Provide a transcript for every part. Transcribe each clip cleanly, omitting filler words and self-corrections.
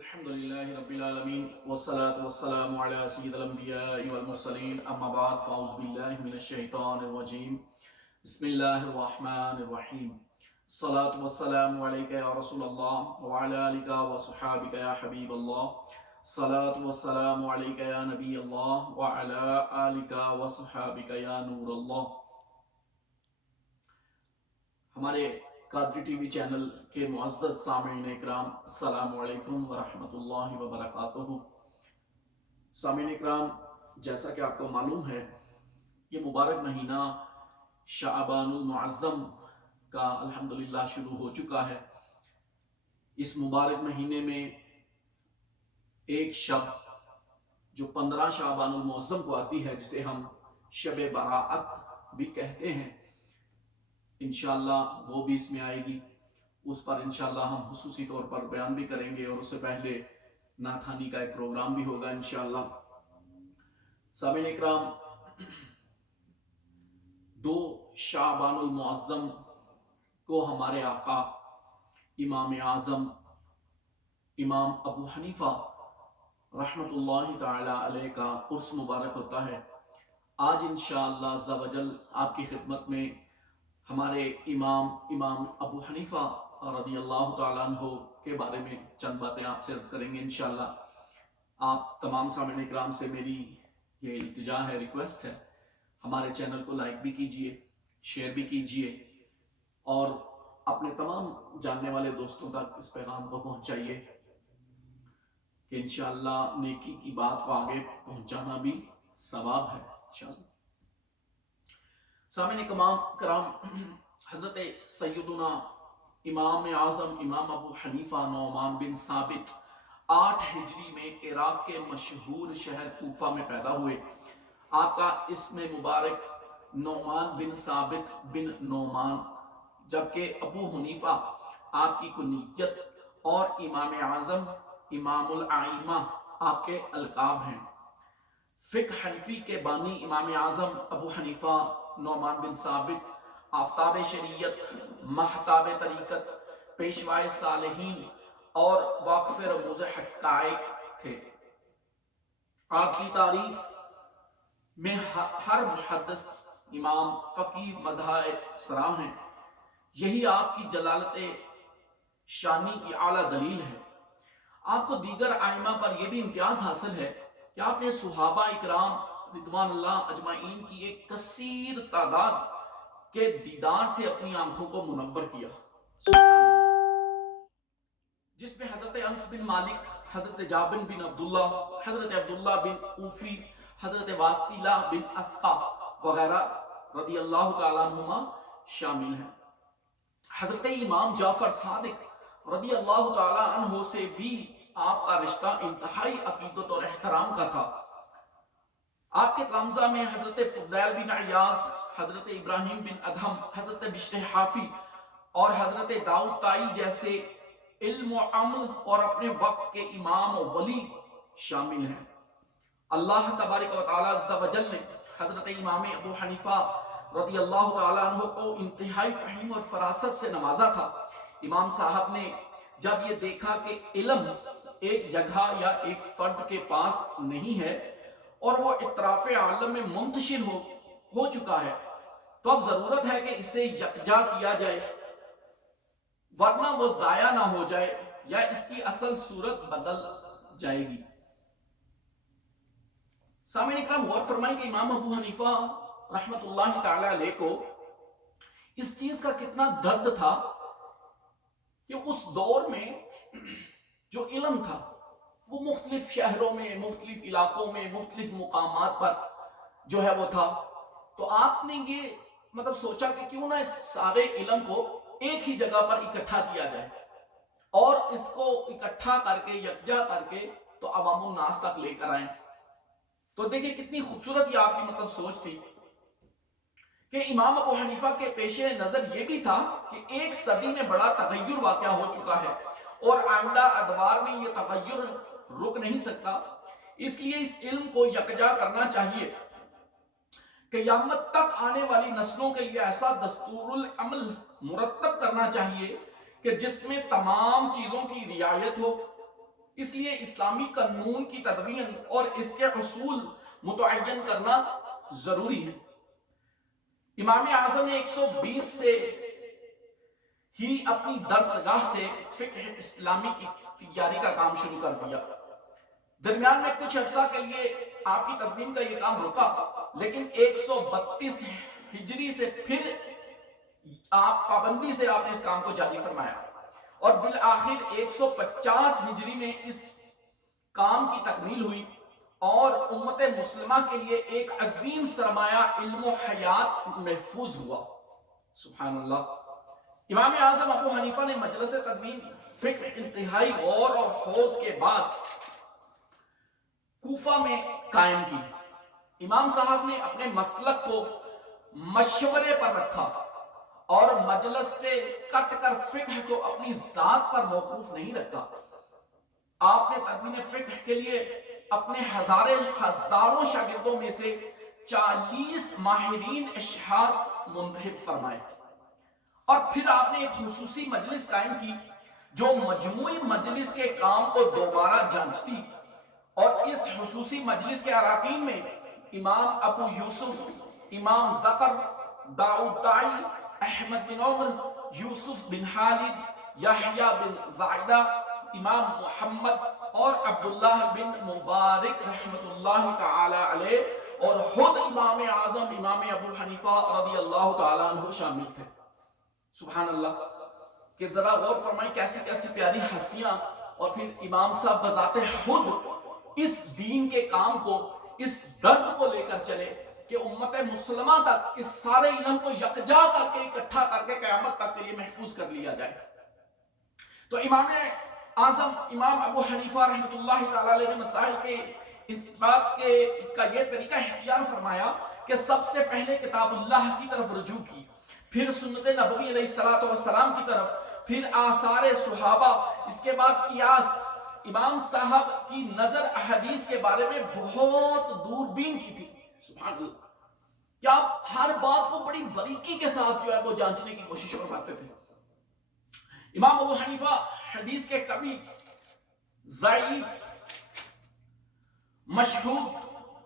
الحمد لله رب العالمين والصلاة والسلام على سيد الأنبياء والمرسلين أما بعد فأعوذ بالله من الشيطان الرجيم بسم الله الرحمن الرحيم الصلاة والسلام عليك يا رسول الله وعلى آلك وصحابك يا حبيب الله الصلاة والسلام عليك يا نبي الله وعلى آلك وصحابك يا نور الله. ہمارے قادری ٹی وی چینل کے معزز سامعین اکرام السلام علیکم ورحمۃ اللہ وبرکاتہ. سامعین اکرام، جیسا کہ آپ کو معلوم ہے یہ مبارک مہینہ شعبان المعظم کا الحمدللہ شروع ہو چکا ہے. اس مبارک مہینے میں ایک شب جو 15 شعبان المعظم کو آتی ہے، جسے ہم شب براءت بھی کہتے ہیں، انشاءاللہ وہ بھی اس میں آئے گی. اس پر انشاءاللہ ہم خصوصی طور پر بیان بھی کریں گے، اور اس سے پہلے نعتخوانی کا ایک پروگرام بھی ہوگا انشاءاللہ. سامعین اکرام، 2 شعبان المعظم کو ہمارے آقا امام اعظم امام ابو حنیفہ رحمۃ اللہ تعالی علیہ کا عرس مبارک ہوتا ہے. آج انشاءاللہ عز و جل آپ کی خدمت میں ہمارے امام ابو حنیفہ رضی اللہ تعالیٰ عنہ کے بارے میں چند باتیں آپ سے عرض کریں گے انشاءاللہ. آپ تمام سامعین اکرام سے میری یہ التجا ہے، ریکویسٹ ہے، ہمارے چینل کو لائک بھی کیجئے، شیئر بھی کیجئے، اور اپنے تمام جاننے والے دوستوں تک اس پیغام کو پہنچائیے کہ انشاءاللہ نیکی کی بات کو آگے پہنچانا بھی ثواب ہے انشاءاللہ. سامعین کرام، حضرت سیدنا امام اعظم امام ابو حنیفہ نعمان بن ثابت 8 ہجری میں عراق کے مشہور شہر کوفہ میں پیدا ہوئے. آپ کا اسم مبارک نعمان بن ثابت بن نعمان، جبکہ ابو حنیفہ آپ کی کنیت، اور امام اعظم امام الائمہ آپ کے القاب ہیں. فقہ حنفی کے بانی امام اعظم ابو حنیفہ نعمان بن ثابت آفتاب شریعت، مہتاب طریقت، پیشوائے صالحین اور واقف رموز حقائق تھے. آپ کی تعریف میں ہر محدث امام فقیہ مدح سرا ہیں. یہی آپ کی جلالت شانی کی اعلیٰ دلیل ہے. آپ کو دیگر ائمہ پر یہ بھی امتیاز حاصل ہے کہ آپ نے صحابہ اکرام رضوان اللہ اجمعین کی ایک کثیر تعداد کے دیدار سے اپنی آنکھوں کو منور کیا، جس میں حضرت انس بن مالک، حضرت جابر بن عبداللہ، حضرت عبداللہ بن اوفی، حضرت واسطیلہ بن اسقا وغیرہ رضی اللہ تعالیٰ عنہما شامل ہیں. حضرت امام جعفر صادق رضی اللہ تعالیٰ عنہ سے بھی آپ کا رشتہ انتہائی عقیدت اور احترام کا تھا. آپ کے تلامذہ میں حضرت فضیل بن عیاض، حضرت ابراہیم بن ادہم، حضرت بشر حافی اور حضرت داؤد طائی جیسے علم و عمل اور اپنے وقت کے امام و ولی شامل ہیں. اللہ تبارک و تعالی عز و جل نے حضرت امام ابو حنیفہ رضی اللہ تعالیٰ عنہ کو انتہائی فہم اور فراست سے نوازا تھا. امام صاحب نے جب یہ دیکھا کہ علم ایک جگہ یا ایک فرد کے پاس نہیں ہے اور وہ اطراف عالم میں منتشر ہو چکا ہے، تو اب ضرورت ہے کہ اسے یکجا کیا جائے، ورنہ وہ ضائع نہ ہو جائے یا اس کی اصل صورت بدل جائے گی. سامعین اکرام، غور فرمائیں کہ امام ابو حنیفہ رحمت اللہ تعالی علیہ کو اس چیز کا کتنا درد تھا کہ اس دور میں جو علم تھا وہ مختلف شہروں میں، مختلف علاقوں میں، مختلف مقامات پر جو ہے وہ تھا. تو آپ نے یہ سوچا کہ کیوں نہ اس سارے علم کو ایک ہی جگہ پر اکٹھا کیا جائے اور اس کو اکٹھا کر کے یکجا کر کے تو عوام الناس تک لے کر آئیں. تو دیکھیں کتنی خوبصورت یہ آپ کی سوچ تھی کہ امام ابو حنیفہ کے پیش نظر یہ بھی تھا کہ ایک صدی میں بڑا تغیر واقع ہو چکا ہے اور آئندہ ادوار میں یہ تغیر رک نہیں سکتا. اس لیے اس علم کو یکجا کرنا چاہیے. قیامت تک آنے والی نسلوں کے لیے ایسا دستور العمل مرتب کرنا چاہیے کہ جس میں تمام چیزوں کی رعایت ہو اس لیے اسلامی قانون کی تدوین اور اس کے اصول متعین کرنا ضروری ہے۔ امام اعظم نے 120 سے ہی اپنی درسگاہ سے فقہ اسلامی کی تیاری کا کام شروع کر دیا۔ درمیان میں کچھ عرصہ کے لیے آپ کی تدوین کا یہ کام رکا، لیکن 132 ہجری سے پھر آپ پابندی سے آپ نے اس کام کو جاری فرمایا، اور بالآخر 150 ہجری میں اس کام کی تکمیل ہوئی اور امت مسلمہ کے لیے ایک عظیم سرمایہ علم و حیات محفوظ ہوا۔ سبحان اللہ۔ امام اعظم ابو حنیفہ نے مجلس تدوین فقہ انتہائی غور اور خوض کے بعد کوفہ میں قائم کی۔ امام صاحب نے اپنے مسلک کو مشورے پر رکھا اور مجلس سے کٹ کر فقہ کو اپنی ذات پر موقوف نہیں رکھا۔ آپ نے تدوین فقہ کے لیے اپنے ہزاروں شاگردوں میں سے 40 ماہرین اشخاص منتخب فرمائے، اور پھر آپ نے ایک خصوصی مجلس قائم کی جو مجموعی مجلس کے کام کو دوبارہ جانچتی، اور اس خصوصی مجلس کے اراکین میں امام ابو یوسف، امام ظفر، داؤد دائی، احمد بن عمر، یوسف بن خالد، یحییٰ بن زائدہ، امام محمد اور عبداللہ بن مبارک رحمت اللہ تعالی علیہ، اور خود امام اعظم امام ابو حنیفہ رضی اللہ تعالی عنہ شامل تھے۔ سبحان اللہ، کہ ذرا غور فرمائیں کیسی کیسی پیاری ہستیاں، اور پھر امام صاحب بذات خود اس دین کے کام کو، اس درد کو لے کر چلے کہ امت مسلمہ تک اس سارے علم کو یکجا کر کے اکٹھا کر کے قیامت تک کے لیے محفوظ کر لیا جائے۔ تو امام اعظم امام ابو حنیفہ رحمۃ اللہ تعالی علیہ نے مسائل کے انضباط کا یہ طریقہ اختیار فرمایا کہ سب سے پہلے کتاب اللہ کی طرف رجوع کی، پھر سنت نبوی علیہ السلام کی طرف، پھر آثار صحابہ، اس کے بعد قیاس۔ امام صاحب کی نظر احادیث کے بارے میں بہت دوربین کی تھی۔ سبحان اللہ، کیا ہر بات کو بڑی باریکی کے ساتھ جو ہے وہ جانچنے کی کوشش فرماتے تھے۔ امام ابو حنیفہ حدیث کے کبھی ضعیف، مشہود،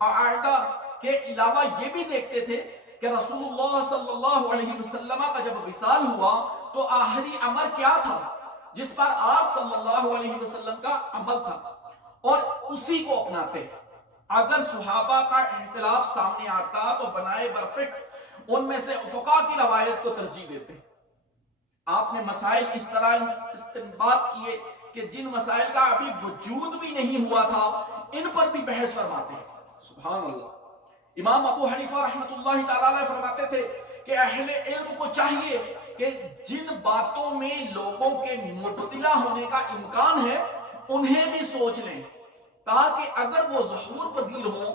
اعادہ کے علاوہ یہ بھی دیکھتے تھے کہ رسول اللہ صلی اللہ علیہ وسلم کا جب وصال ہوا تو آخری امر کیا تھا جس پر آپ صلی اللہ علیہ وسلم کا عمل تھا، اور اسی کو اپناتے۔ اگر صحابہ کا اختلاف سامنے آتا تو بنائے برفق ان میں سے فقہاء کی روایت کو ترجیح دیتے۔ آپ نے مسائل اس طرح استنباط کیے کہ جن مسائل کا ابھی وجود بھی نہیں ہوا تھا ان پر بھی بحث فرماتے ہیں۔ سبحان اللہ۔ امام ابو حنیفہ رحمۃ اللہ تعالی علیہ فرماتے تھے کہ اہل علم کو چاہیے کہ جن باتوں میں لوگوں کے مبتلا ہونے کا امکان ہے انہیں بھی سوچ لیں، تاکہ اگر وہ ظہور پذیر ہوں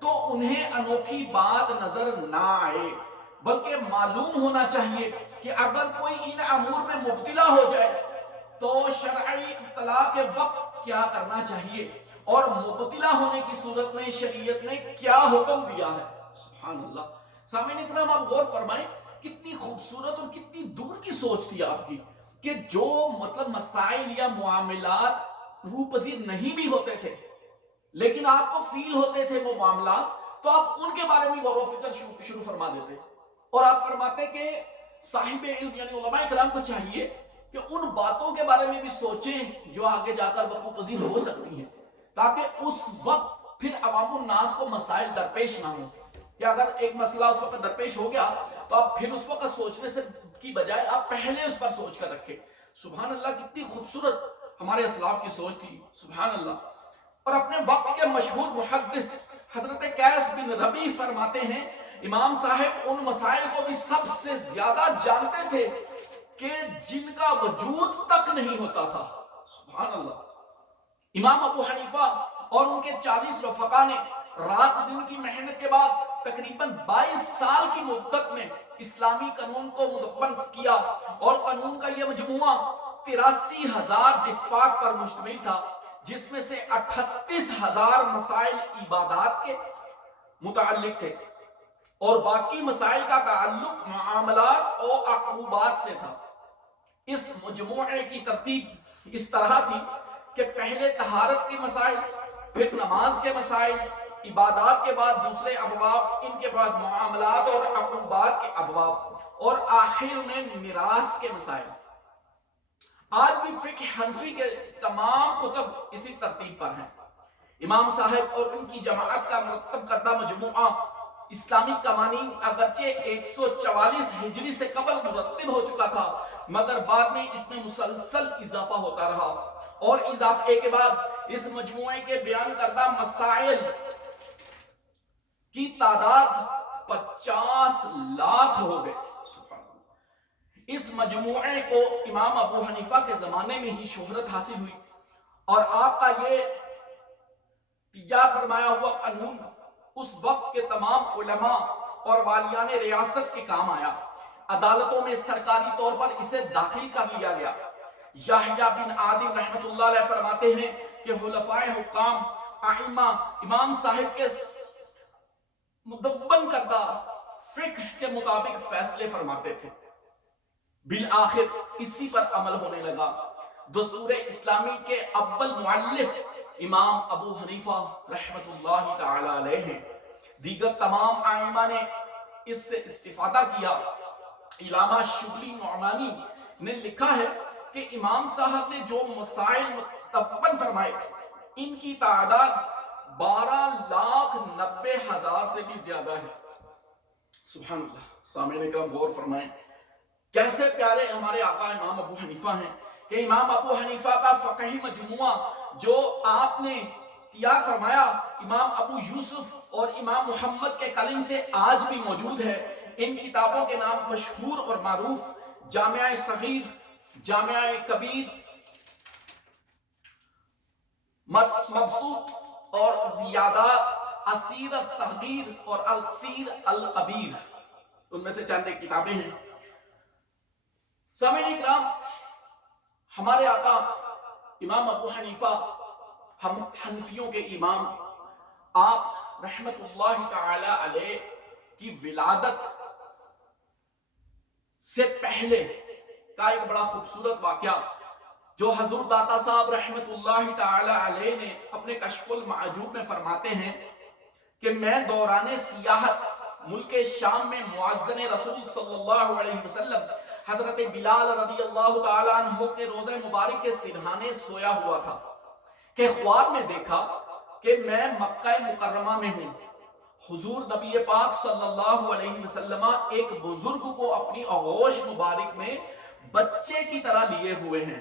تو انہیں انوکھی بات نظر نہ آئے، بلکہ معلوم ہونا چاہیے کہ اگر کوئی ان امور میں مبتلا ہو جائے تو شرعی اطلاع کے وقت کیا کرنا چاہیے، اور مبتلا ہونے کی صورت میں شریعت نے کیا حکم دیا ہے۔ سبحان اللہ۔ سامعین اکرام، آپ غور فرمائیں کتنی خوبصورت اور کتنی دور کی سوچ تھی آپ کی، کہ جو مسائل یا معاملات روح پذیر نہیں بھی ہوتے تھے لیکن آپ کو فیل ہوتے تھے وہ معاملات، تو آپ ان کے بارے میں غور و فکر شروع فرما دیتے، اور آپ فرماتے کہ صاحب علم یعنی علماء کرام کو چاہیے کہ ان باتوں کے بارے میں بھی سوچیں جو آگے جا کر وقوع پذیر ہو سکتی ہیں، تاکہ اس وقت پھر عوام الناس کو مسائل درپیش نہ ہوں، کہ اگر ایک مسئلہ اس وقت درپیش ہو گیا تو آپ پھر اس وقت سوچنے سے کی بجائے آپ پہلے اس پر سوچ کر رکھیں۔ سبحان اللہ، کتنی خوبصورت ہمارے اسلاف کی سوچ تھی۔ سبحان اللہ۔ اور اپنے وقت کے مشہور محدث حضرت قیس بن ربیع فرماتے ہیں امام صاحب ان مسائل کو بھی سب سے زیادہ جانتے تھے کہ جن کا وجود تک نہیں ہوتا تھا۔ سبحان اللہ۔ امام ابو حنیفہ اور ان کے 40 رفقا نے رات دن کی محنت کے بعد تقریباً 22 سال کی مدت میں اسلامی قانون کو مدون کیا، اور قانون کا یہ مجموعہ 83,000 دفعات پر مشتمل تھا، جس میں سے 38,000 مسائل عبادات کے متعلق تھے اور باقی مسائل کا تعلق معاملات اور عقوبات سے تھا۔ اس مجموعے کی ترتیب اس طرح تھی کہ پہلے طہارت کے مسائل، پھر نماز کے مسائل، عبادات کے بعد دوسرے ابواب، ان کے بعد معاملات اور عقوبات کے ابواب، اور آخر میں میراث کے مسائل۔ آج بھی فقہ حنفی کے تمام کتب اسی ترتیب پر ہیں۔ امام صاحب اور ان کی جماعت کا مرتب کردہ مجموعہ اسلامی قوانین اگرچہ 144 ہجری سے قبل مرتب ہو چکا تھا، مگر بعد میں اس میں مسلسل اضافہ ہوتا رہا، اور اضافے کے بعد اس مجموعے کے بیان کردہ مسائل کی تعداد 50 لاکھ ہو گئے۔ اس مجموعے کو امام ابو حنیفہ کے زمانے میں ہی شہرت حاصل ہوئی، اور آپ کا یہ تیار فرمایا ہوا قانون اس وقت کے تمام علماء اور والیان ریاست کے کام آیا۔ عدالتوں میں سرکاری طور پر اسے داخل کر لیا گیا۔ یحییٰ بن عادل رحمۃ اللہ علیہ فرماتے ہیں کہ خلفائے حکام، ائمہ، امام صاحب کے مدون کردہ فقہ کے مطابق فیصلے فرماتے تھے۔ بالآخر اسی پر عمل ہونے لگا۔ دستور اسلامی کے اول مؤلف امام ابو حنیفہ رحمت اللہ تعالی علیہ ہیں۔ دیگر تمام ائمہ نے اس سے استفادہ کیا۔ علامہ شبلی نعمانی نے لکھا ہے کہ امام صاحب نے جو مسائل متفق فرمائے ان کی تعداد 12,90,000 سے بھی زیادہ ہے۔ سبحان اللہ۔ سامعین کرام غور فرمائیں، کیسے پیارے ہمارے آقا امام ابو حنیفہ ہیں کہ امام ابو حنیفہ کا فقہی مجموعہ جو آپ نے تیار فرمایا امام ابو یوسف اور امام محمد کے قلم سے آج بھی موجود ہے۔ ان کتابوں کے نام مشہور اور معروف جامعہ صغیر، جامعہ کبیر، مبسوط اور زیادات، اسیرت صغیر اور السیر الکبیر، ان میں سے چند ایک کتابیں ہیں۔ سامعین اکرام، ہمارے آقا امام ابو حنیفہ، ہم حنفیوں کے امام، آپ رحمت اللہ تعالی علیہ کی ولادت سے پہلے کا ایک بڑا خوبصورت واقعہ جو حضور داتا صاحب رحمت اللہ تعالی علیہ نے اپنے کشف المعجوب میں فرماتے ہیں کہ میں دوران سیاحت ملک شام میں معزن رسول صلی اللہ علیہ وسلم حضرت بلال رضی اللہ تعالی عنہ کے روضہ مبارک کے سرہانے سویا ہوا تھا کہ خواب میں دیکھا کہ میں مکہ مکرمہ میں ہوں۔ حضور نبی پاک صلی اللہ علیہ وسلم ایک بزرگ کو اپنی آغوش مبارک میں بچے کی طرح لیے ہوئے ہیں،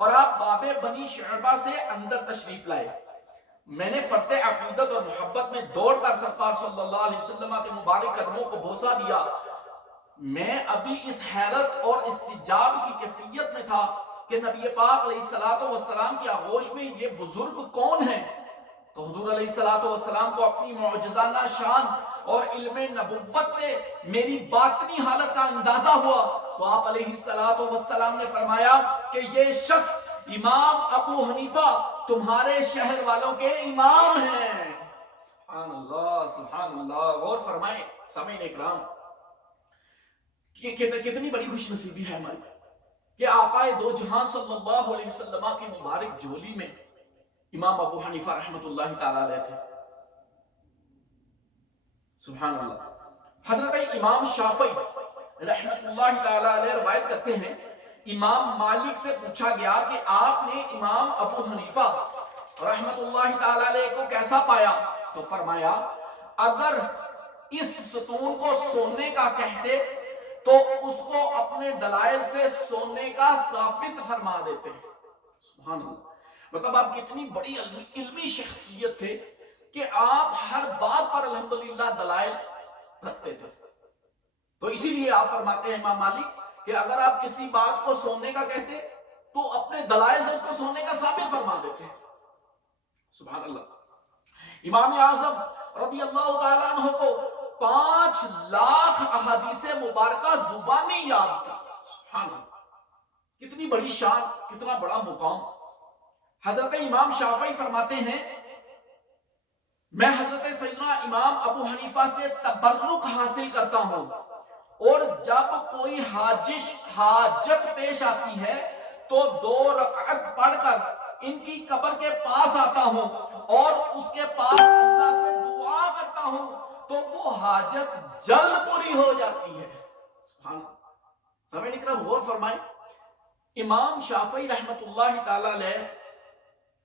اور آپ باب بنی شعبہ سے اندر تشریف لائے۔ میں نے فرط عقیدت اور محبت میں دوڑ کر سرکار صلی اللہ علیہ وسلم کے مبارک قدموں کو بوسہ دیا۔ میں ابھی اس حیرت اور استجاب کی کیفیت میں تھا کہ نبی پاک علیہ السلام کی آغوش میں یہ بزرگ کون ہیں؟ تو حضور علیہ السلام کو اپنی معجزانہ شان اور علم نبوت سے میری باطنی حالت کا اندازہ ہوا، تو آپ علیہ السلام نے فرمایا کہ یہ شخص امام ابو حنیفہ تمہارے شہر والوں کے امام ہیں۔ سبحان اللہ، سبحان اللہ۔ غور فرمائیں سامعین اکرام، کتنی بڑی خوش نصیبی ہے ہماری کہ آقا دو جہاں صلی اللہ علیہ وسلم کی مبارک جھولی میں امام ابو حنیفہ رحمت اللہ تعالی علیہ تھے۔ سبحان اللہ۔ حضرت امام شافعی رحمت اللہ تعالی علیہ روایت کرتے ہیں، امام مالک سے پوچھا گیا کہ آپ نے امام ابو حنیفہ رحمت اللہ تعالی علیہ کو کیسا پایا؟ تو فرمایا اگر اس ستون کو سونے کا کہتے تو اس کو اپنے دلائل سے سونے کا ثابت فرما دیتے۔ سبحان اللہ۔ مطلب آپ کتنی بڑی علمی شخصیت تھے کہ آپ ہر بات پر الحمدللہ دلائل رکھتے تھے۔ تو اسی لیے آپ فرماتے ہیں امام مالک کہ اگر آپ کسی بات کو سونے کا کہتے تو اپنے دلائل سے اس کو سونے کا ثابت فرما دیتے۔ سبحان اللہ۔ امام اعظم رضی اللہ تعالیٰ عنہ کو 5 لاکھ احادیث مبارکہ زبانی یاد تھا۔ سبحان اللہ، کتنی بڑی شان، کتنا بڑا مقام۔ حضرت امام شافعی فرماتے ہیں میں حضرت سیدنا امام ابو حنیفہ سے تبرک حاصل کرتا ہوں، اور جب کوئی حاجت پیش آتی ہے تو 2 رکعت پڑھ کر ان کی قبر کے پاس آتا ہوں اور اس کے پاس اللہ سے دعا کرتا ہوں تو وہ حاجت جلد پوری ہو جاتی ہے. سبحان اللہ. سامعین اکرام غور فرمائیں، امام شافعی رحمت اللہ تعالی علیہ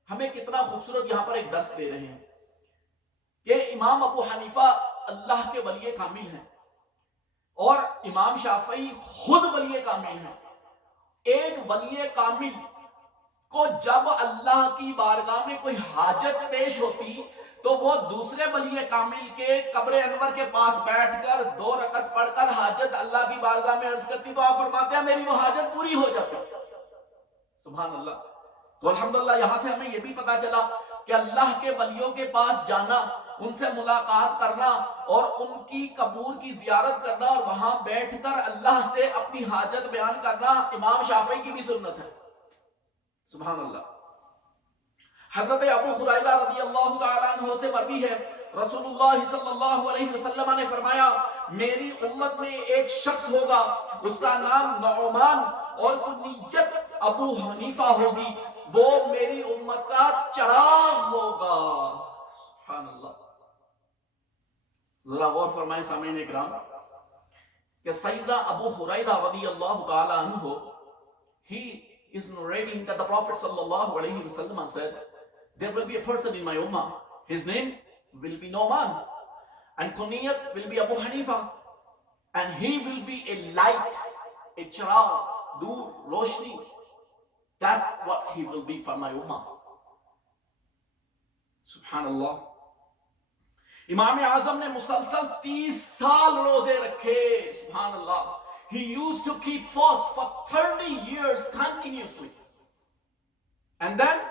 ہمیں کتنا خوبصورت یہاں پر ایک درس دے رہے ہیں کہ امام ابو حنیفہ اللہ کے ولی کامل ہیں اور امام شافعی خود ولی کامل ہیں. ایک ولی کامل کو جب اللہ کی بارگاہ میں کوئی حاجت پیش ہوتی تو وہ دوسرے ولی کامل کے قبر انور کے پاس بیٹھ کر 2 رکعت پڑھ کر حاجت اللہ کی بارگاہ میں عرض کرتی تو آپ فرماتے ہیں میری وہ حاجت پوری ہو جاتی. سبحان اللہ. تو الحمدللہ یہاں سے ہمیں یہ بھی پتا چلا کہ اللہ کے ولیوں کے پاس جانا، ان سے ملاقات کرنا اور ان کی قبور کی زیارت کرنا اور وہاں بیٹھ کر اللہ سے اپنی حاجت بیان کرنا امام شافعی کی بھی سنت ہے. سبحان اللہ. حضرت ابو ہریرہ رضی اللہ تعالیٰ عنہ سے مروی ہے رسول اللہ صلی اللہ علیہ وسلم نے فرمایا میری امت میں ایک شخص ہوگا اس کا نام نعمان اور کنیت ابو حنیفہ ہوگی، وہ میری امت کا چراغ ہوگا. سبحان اللہ. ذرا غور فرمائیں سامعین اکرام کہ سیدنا ابو ہریرہ رضی اللہ تعالیٰ عنہ he is narrating that the Prophet sallallahu alayhi wa sallam said there will be a person in my ummah, his name will be Nu'man and kunyat will be Abu Hanifa and he will be a light, a chirag, nur, roshni. That's what he will be for my ummah. Subhanallah. Imam Azam نے مسلسل 30 سال روزے رکھے. سبحان اللہ. He used to keep fast for 30 years continuously. And then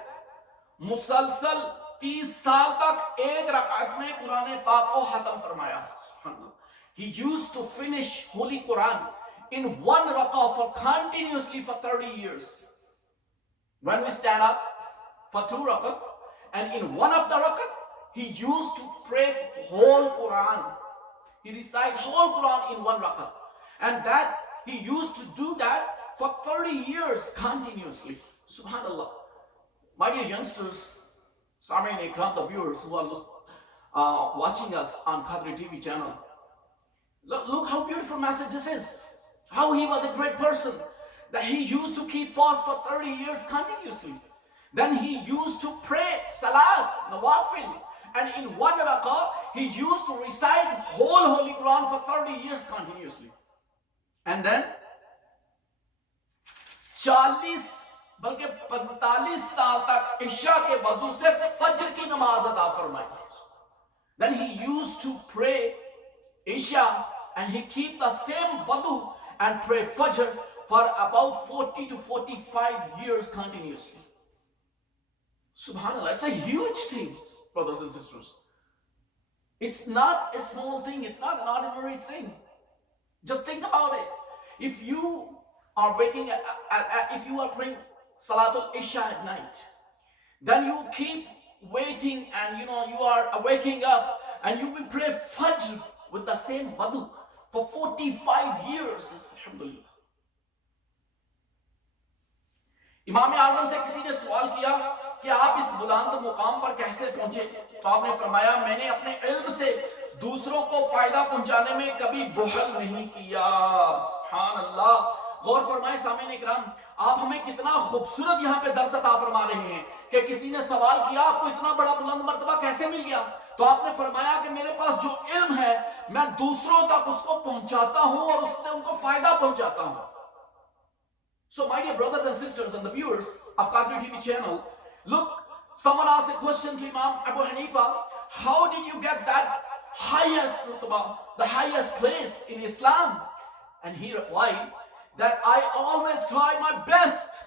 مسلسل 30 سال تک ایک رکعت میں قرآن پاک کو ختم فرمایا. سبحان اللہ. He used to finish Holy Quran in 1 rak'ah for continuously for 30 years. When we stand up for 2 rak'ah and in one of the rak'ah he used to pray whole Quran. He recite whole Quran in 1 rak'ah. And that he used to do that for 30 years continuously. Subhanallah. My dear youngsters, Sami'in Ikram, the viewers who are watching us on Qadri TV channel, look how beautiful message this is. How he was a great person, that he used to keep fast for 30 years continuously. Then he used to pray salat, nawafil, and in 1 rak'ah he used to recite whole Holy Quran for 30 years continuously. And then 40 بلکہ 45 سال تک عشاء کے وضو سے فجر کی نماز ادا فرمائی. Then he used to pray Isha and he keep the same wudu and pray Fajr for about 40 to 45 years continuously. Subhanallah, it's a huge thing, brothers and sisters. It's not a small thing, it's not an ordinary thing. Just think about it. If you are waking, if you are praying Salatul Isha at night, then you keep waiting and you are waking up and you will pray Fajr with the same wudu for 45 years. Alhamdulillah. Imam Azam سے کسی نے سوال کیا کہ آپ اس بلند مقام پر کیسے پہنچے؟ تو آپ نے فرمایا میں نے اپنے علم سے دوسروں کو فائدہ پہنچانے میں کبھی بخل نہیں کیا. سبحان اللہ. غور فرمائے سامعین اکرام، آپ ہمیں کتنا خوبصورت یہاں پہ درس عطا فرما رہے ہیں کہ کسی نے سوال کیا آپ کو اتنا بڑا بلند مرتبہ کیسے مل گیا؟ تو آپ نے فرمایا کہ میرے پاس جو علم ہے میں دوسروں تک اس کو پہنچاتا ہوں اور اس سے ان کو فائدہ پہنچاتا ہوں. So my dear brothers and sisters and the viewers of Qadri TV channel, look, someone asked a question to Imam Abu Hanifa, how did you get that highest rutbah, the highest place in Islam? And he replied that I always try my best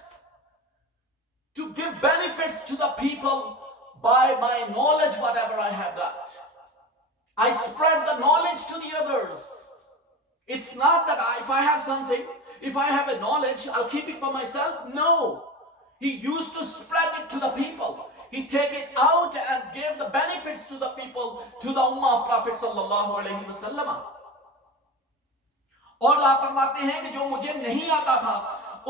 to give benefits to the people by my knowledge, whatever I have got. I spread the knowledge to the others. It's not that if I have something, if I have a knowledge, I'll keep it for myself. No. He used to spread it to the people. He take it out and gave the benefits to the people, to the ummah of Prophet sallallahu alayhi wa sallam. اور آپ فرماتے ہیں کہ جو مجھے نہیں آتا تھا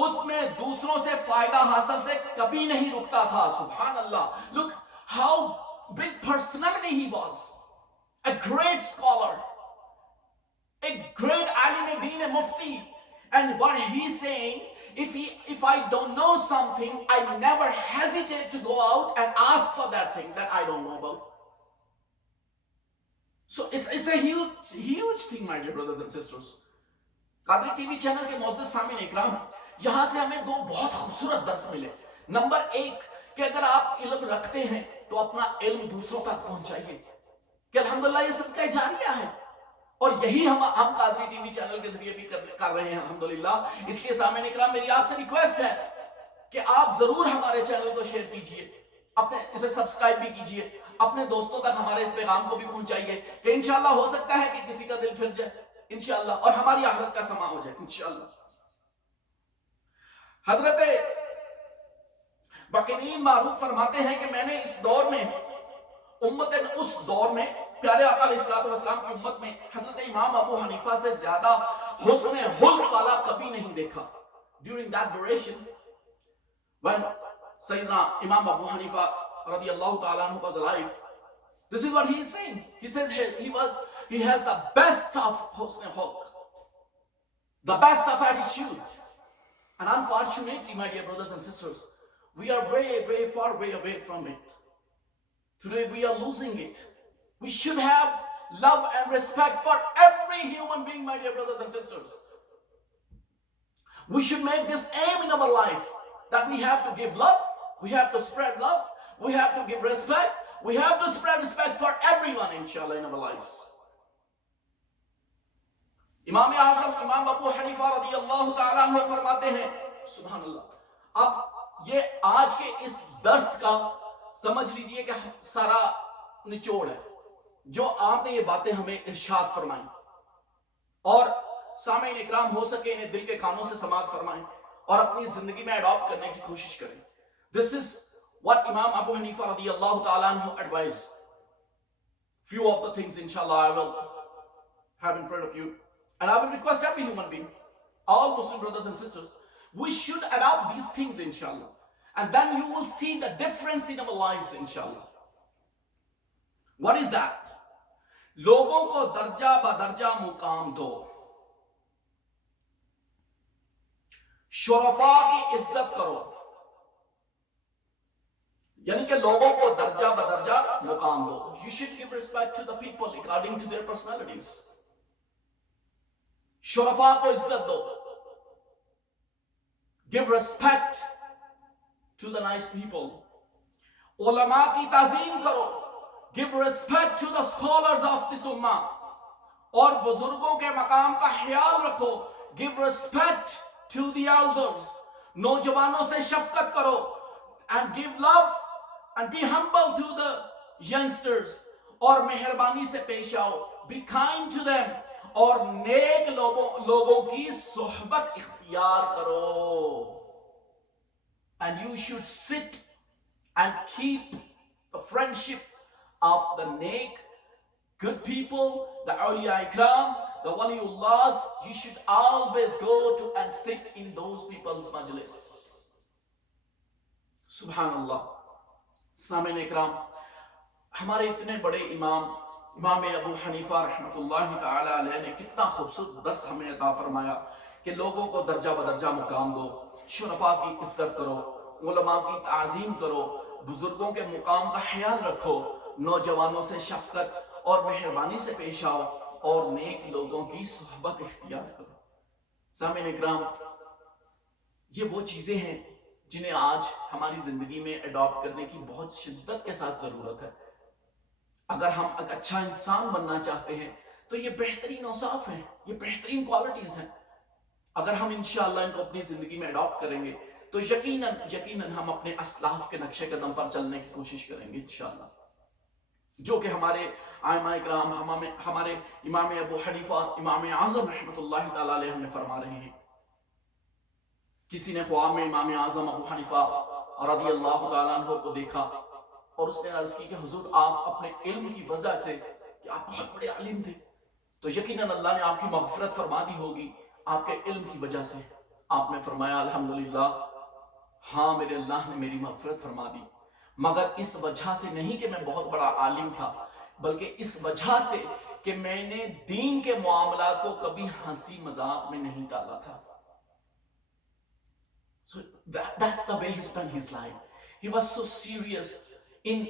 اس میں دوسروں سے فائدہ حاصل سے کبھی نہیں رکتا تھا. سبحان اللہ. Look how big personality he was. A great scholar, a great alim din, a mufti. And what he's saying, if I don't know something, I never hesitate to go out and ask for that thing that I don't know about. So it's a huge thing, my dear brothers and sisters. Qadri T V channel کے معزز سامعین اکرام، یہاں سے ہمیں دو بہت خوبصورت درس ملے. نمبر ایک کہ اگر آپ علم رکھتے ہیں تو اپنا علم دوسروں تک پہنچائیے، کہ الحمدللہ یہ صدقہ جاریہ ہے. اور یہی ہم قادری ٹی وی چینل کے ذریعے بھی کر رہے ہیں الحمدللہ. اس لیے سامعین اکرام میری آپ سے ریکویسٹ ہے کہ آپ ضرور ہمارے چینل کو شیئر کیجئے، اپنے اسے سبسکرائب بھی کیجئے، اپنے دوستوں تک ہمارے اس پیغام کو بھی پہنچائیے، کہ انشاءاللہ ہو سکتا ہے کہ کسی کا دل پھر جائے انشاءاللہ، اور ہماری آخرت کا سما ہو جائے انشاءاللہ. حضرت بقیین معروف فرماتے ہیں کہ میں نے اس دور میں اس دور میں پیارے آقا علیہ السلام کی امت میں حضرت امام ابو حنیفہ سے زیادہ حسن خلق والا کبھی نہیں دیکھا. During that duration, when Sayyidina Imam Abu Hanifa radiyallahu ta'ala anhu was alive, this is what he is saying. He says he has the best of husn khulq, the best of attitude. And unfortunately, my dear brothers and sisters, we are very, very far away from it. Today we are losing it. We should have love and respect for every human being, my dear brothers and sisters. We should make this aim in our life, that we have to give love, we have to spread love, we have to give respect, we have to spread respect for everyone, inshallah, in our lives. Imam Azam امام ابو حنیفہ رضی اللہ تعالیٰ عنہ فرماتے ہیں، سبحان اللہ. اب یہ آج کے اس درس کا سمجھ لیجئے کہ سارا نچوڑ ہے جو آپ نے یہ باتیں ہمیں ارشاد فرمائیں، اور سامعین اکرام ہو سکے انہیں دل کے کانوں سے سماعت فرمائیں اور اپنی زندگی میں اڈاپٹ کرنے کی کوشش کریں. This is what Imam Abu Hanifa رضی اللہ تعالیٰ عنہ advised. Few of the things inshallah I will have in front of you, and I will request every human being, all Muslim brothers and sisters, we should adopt these things inshallah, and then you will see the difference in our lives inshallah. What is that? لوگوں کو درجہ بدرجہ مقام دو، شرفاء کی عزت کرو، یعنی کہ لوگوں کو درجہ بدرجہ مقام دو. You should give respect to the people according to their personalities. شرفاء کو عزت دو. Give respect to the nice people. علماء کی تعظیم کرو. Give respect to the scholars of this ummah. اور بزرگوں کے مقام کا خیال رکھو. Give respect to the elders. نوجوانوں سے شفقت کرو. And give love and be humble to the youngsters. اور مہربانی سے پیش آؤ. Be kind to them. اور نیک لوگوں کی صحبت اختیار کرو. And you should sit and keep the friendship of the neek, good people, the awliya ikram, the waliullahs. You should always go to and sit in those people's majlis. Subhanallah. سامعین اکرام، ہمارے اتنے بڑے امام ابو حنیفہ رحمۃ اللہ تعالی علیہ نے کتنا خوبصورت درس ہمیں عطا فرمایا کہ لوگوں کو درجہ بدرجہ مقام دو، شرفاء کی عزت کرو، علماء کی تعظیم کرو، بزرگوں کے مقام کا خیال رکھو، نوجوانوں سے شفقت اور مہربانی سے پیش آؤ، اور نیک لوگوں کی صحبت اختیار کرو. سامعین اکرام، یہ وہ چیزیں ہیں جنہیں آج ہماری زندگی میں اڈاپٹ کرنے کی بہت شدت کے ساتھ ضرورت ہے. اگر ہم ایک اچھا انسان بننا چاہتے ہیں تو یہ بہترین اوصاف ہیں، یہ بہترین کوالٹیز ہیں. اگر ہم انشاءاللہ ان کو اپنی زندگی میں اڈاپٹ کریں گے تو یقیناً ہم اپنے اسلاف کے نقشے قدم پر چلنے کی کوشش کریں گے انشاءاللہ، جو کہ ہمارے ائمہ اکرام، ہمارے امام ابو حنیفہ امام اعظم رحمۃ اللہ تعالی علیہ ہمیں فرما رہے ہیں. کسی نے خواب میں امام اعظم ابو حنیفہ رضی اللہ تعالیٰ عنہ کو دیکھا اور اس نے عرض کی کہ حضور آپ اپنے علم کی وجہ سے، کہ آپ بہت بڑے عالم تھے، تو یقیناً اللہ نے آپ کی مغفرت فرما دی ہوگی آپ کے علم کی وجہ سے. آپ نے فرمایا الحمدللہ، ہاں میرے اللہ نے میری مغفرت فرما دی، مگر اس وجہ سے نہیں کہ میں بہت بڑا عالم تھا، بلکہ اس وجہ سے کہ میں نے دین کے معاملات کو کبھی ہنسی مذاق میں نہیں ڈالا تھا. So that's the way he spent his life. He was so serious in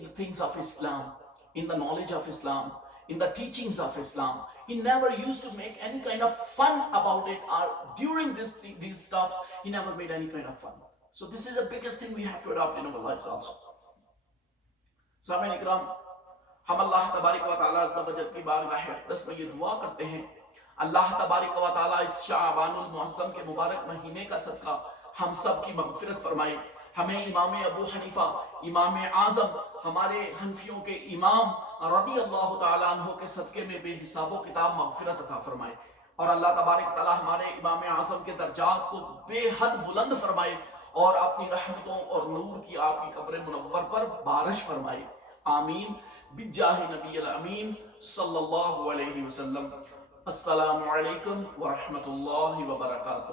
the things of Islam, in the knowledge of Islam, in the teachings of Islam. He never used to make any kind of fun about it, or during these stuff, he never made any kind of fun. So this is the biggest thing we have to adopt in our lives also. سامعین اکرام، ہم اللہ تبارک و تعالیٰ عز و جل کی بارگاہ اقدس میں یہ دعا کرتے ہیں، اللہ تبارک و تعالیٰ اس شعبان المعظم کے مبارک مہینے کا صدقہ ہم سب کی مغفرت فرمائے. ہمیں امام ابو حنیفہ، امام اعظم، ہمارے حنفیوں کے امام رضی اللہ تعالیٰ عنہ کے صدقے میں بے حساب و کتاب مغفرت عطا فرمائے، اور اللہ تبارک و تعالیٰ ہمارے امام اعظم کے درجات کو بے حد بلند فرمائے، اور اپنی رحمتوں اور نور کی آپ کی قبر منور پر بارش فرمائے. آمین بجاہ نبی الامین صلی اللہ علیہ وسلم. السلام علیکم ورحمۃ اللہ وبرکاتہ.